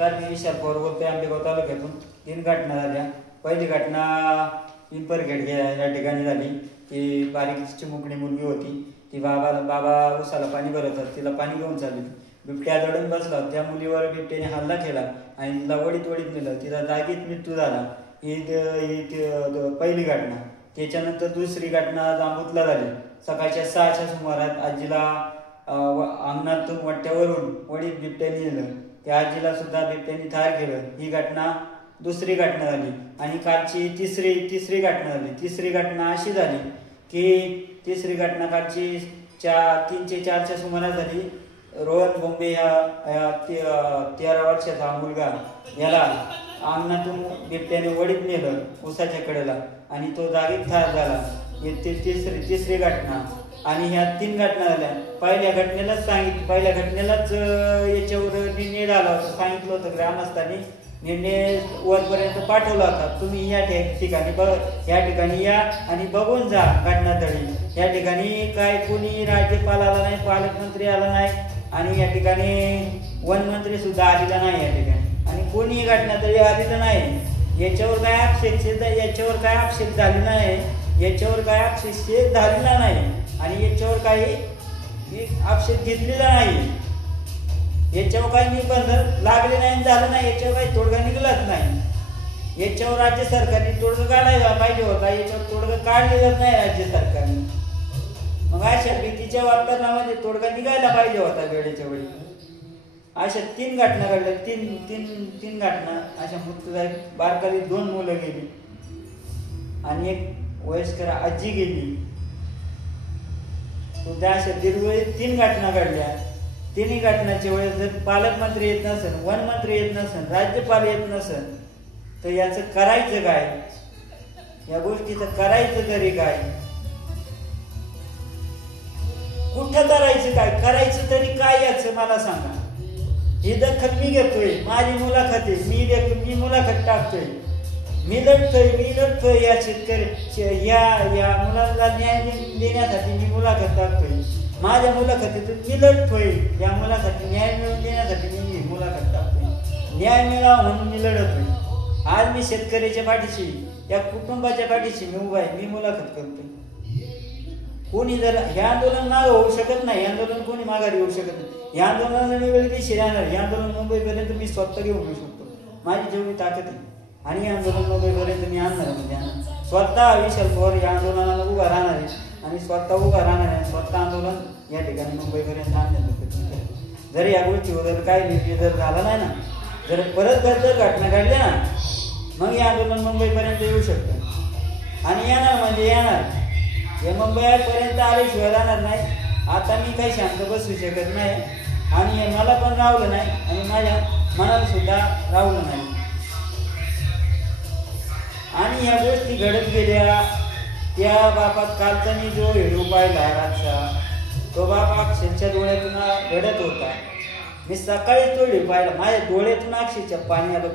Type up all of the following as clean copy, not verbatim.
नमस्कार, मी विशाल पवार बोलतोय आंबेगाव तालुक्यातून. 3 घटना झाल्या. पहिली घटना पिंपरखेड या ठिकाणी झाली. ती बारीक चिमुकणी मुलगी होती. ती बाबा उसाला पाणी भरत होता. तिला पाणी घेऊन चालली. बिबट्या दडून बसला. त्या मुलीवर बिबट्याने हल्ला केला आणि तिला वडीत नेलं. तिचा जागीच मृत्यू झाला. ही पहिली घटना. त्याच्यानंतर दुसरी घटना जांबूतला झाली. सकाळच्या 6च्या सुमारास आजीला अंगणातून वाट्यावरून वडीत बिबट्याने नेलं. त्या आजीला सुद्धा बिबट्याने ठार केलं. ही घटना दुसरी घटना झाली. आणि कालची तिसरी घटना झाली. तिसरी घटना अशी झाली की तिसरी घटना कालची 3 ते 4च्या सुमारास झाली. रोहन बोंबे या 13 वर्षाचा मुलगा याला अंगणातून बिबट्याने वडीत नेलं उसाच्या कडेला आणि तो जागीच ठार झाला. तिसरी घटना. आणि ह्या 3 घटना झाल्या. पहिल्या घटनेलाच याच्यावर निर्णय झाला होता. सांगितलं होतं ग्रामस्थांनी, निर्णय वरपर्यंत पाठवला होता. तुम्ही या ठिकाणी या आणि बघून जा घटनास्थळी. या ठिकाणी काय कोणी राज्यपाल आला नाही, पालकमंत्री आला नाही आणि या ठिकाणी वनमंत्री सुद्धा आलेला नाही या ठिकाणी आणि कोणी घटनास्थळी आलेलं नाही. याच्यावर काय आक्षेप झालेला नाही आणि याच्यावर काही आक्षेप घेतलेला नाही. याच्यावर काही निबंध लागले नाही, झालं नाही. याच्यावर काही तोडगा निघालाच नाही. याच्यावर राज्य सरकारने तोडगा काढायला पाहिजे होता. याच्यावर तोडगा काढलेलाच नाही राज्य सरकारने. मग अशा भीतीच्या वातावरणामध्ये तोडगा निघायला पाहिजे होता वेळेच्या वेळी. अशा 3 घटना घडल्या. तीन घटना अशा मृत्यू झाली. बारकाली 2 मुलं गेली आणि एक वयस्कर आजी गेली. सुद्धा अशा दीर्घवेळी 3 घटना घडल्या. 3ही घटनाच्या वेळेस जर पालकमंत्री येत नसेल, वनमंत्री येत नसेल, राज्यपाल येत नसेल तर याचं करायचं काय? या गोष्टीचं करायचं तरी काय? कुठं करायचं काय? करायचं तरी काय याचं मला सांगा. ही दखल मी घेतोय. माझी मुलाखत आहे. मी मुलाखत टाकतोय. मी लढतोय या शेतकरी या मुलाला न्याय देण्यासाठी मी मुलाखत टाकतोय. माझ्या मुलाखतीतून मी लढतोय. या मुलासाठी न्याय मिळवून देण्यासाठी मी मुलाखत टाकतोय. न्याय मिळावा म्हणून मी लढतोय. आज मी शेतकऱ्याच्या पाठीशी, या कुटुंबाच्या पाठीशी मी उभा आहे. मी मुलाखत करतोय. कोणी जर हे आंदोलन मागे होऊ शकत नाही. आंदोलन कोणी माघारी येऊ शकत नाही. या आंदोलनाला मी वेळ दिशी राहणार. हे आंदोलन मुंबईपर्यंत मी स्वतः घेऊन येऊ शकतो. माझी जेवढी ताकद आहे आणि हे आंदोलन मुंबईपर्यंत मी आणणार. स्वतः विशाल पवार या आंदोलनाला उभा राहणार आहे आणि स्वतः उभा राहणार आहे. स्वतः आंदोलन या ठिकाणी मुंबईपर्यंत आणण्याचा प्रयत्न करेल. जर या गोष्टीवर काही निर्णय जर झाला नाही ना, जर परत जर घटना घडल्या ना, मग हे आंदोलन मुंबईपर्यंत येऊ शकतं आणि येणार म्हणजे येणार. हे मुंबईपर्यंत आल्याशिवाय राहणार नाही. आता मी काही शांत बसू शकत नाही आणि मला पण राहलं नाही आणि माझ्या मनाला सुद्धा राहलं नाही. आणि या गोष्टी घडत गेल्या. त्या बापात कालचा मी जो व्हिडिओ पाहिला रातचा, तो बाप अक्षरच्या डोळ्यातून रडत होता. मी सकाळी तो व्हिडिओ पाहिला. माझ्या डोळ्यातून अक्षरच्या पाणी आलं.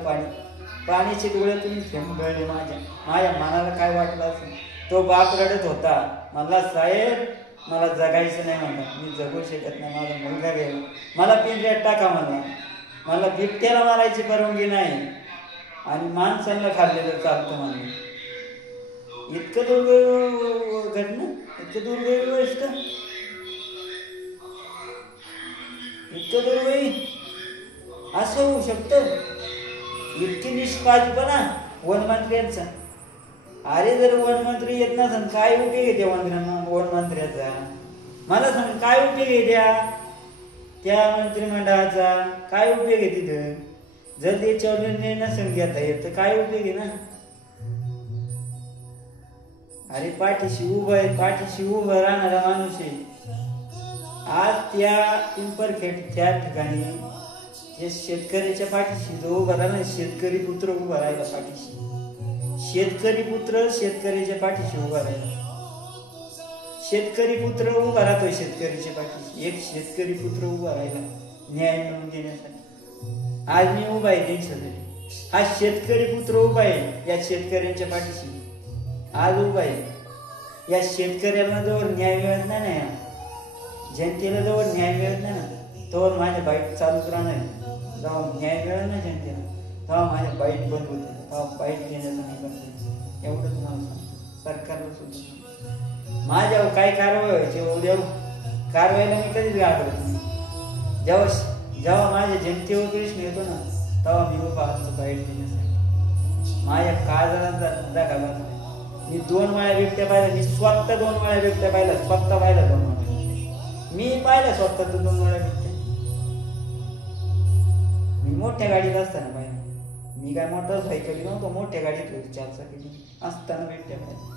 पाण्याच्या डोळ्यातून थेंब गळले. माझ्या मनाला काय वाटलं असेल. तो बाप रडत होता. मला साहेब, मला जगायचं नाही म्हणला. मी जगू शकत नाही. माझा मुलगा गेला. मला पिंजऱ्यात टाका म्हणला. मला बिबट्याला मारायची परवानगी नाही आणि माणसांना खाल्लेलं चालतं म्हणलं. इतकं दुर्दैव घटना, इतकं दुर्दैव गोष्ट, इतकं दुर्दैवी असं होऊ शकतं. इतकी निष्पापणा वनमंत्र्यांचा. अरे जर वनमंत्री येत नसेल काय उपयोग आहे त्या वनमंत्र्याचा? मला सांग, काय उपयोग आहे त्या मंत्रिमंडळाचा? काय उपयोग आहे तिथं? जर त्याच्यावर निर्णय नसेल घेता येत तर काय उपयोग आहे ना? अरे पाठीशी उभं राहणारा माणूस आहे. आज त्या पिंपरखेड त्या ठिकाणी जे शेतकऱ्याच्या पाठीशी जो उभा राहिला, शेतकरी पुत्र उभा राहिला पाठीशी. शेतकरी पुत्र शेतकऱ्याच्या पाठीशी उभा राहिला. शेतकरी पुत्र उभा राहतोय शेतकऱ्याच्या पाठीशी. एक शेतकरी पुत्र उभा राहिला न्याय मिळवून देण्यासाठी. आज मी उभा आहे त्यांच्यासाठी. हा शेतकरी पुत्र उभा आहे या शेतकऱ्यांच्या पाठीशी. आज उभा आहे. या शेतकऱ्याला जवळ न्याय मिळत नाही ना, जनतेला जवळ न्याय मिळत नाही ना, तोवर माझ्या बाईक चालूच राहणार. जेव्हा न्याय मिळेल ना जनतेला तेव्हा माझ्या बाईट बंद होते, तेव्हा बाईट घेण्याचं मी बंद होते. एवढं तुम्हाला सांगतो. सरकारला सुद्धा माझ्यावर काय कारवाई व्हायची उद्या कारवाईला मी कधीच घाबरत नाही. जेव्हा माझ्या जनतेवर प्रश्न येतो ना तेव्हा मी उभा असतो बाईट घेण्यासाठी. माझ्या काळजाला जागा नाही. मी 2 वेळा बिबट्या पाहिला, मी स्वतः 2 वेळा बिबट्या पाहिला, स्वतः पाहिला 2 वेळा मी पाहिला स्वतः 2 वेळा बिबट्या. मी मोठ्या गाडीत असताना पाहिजे, मी काय मोटरसायकली नव्हतो, मोठ्या गाडीत होती 4 चाकी असताना बिबट्या पाहिला.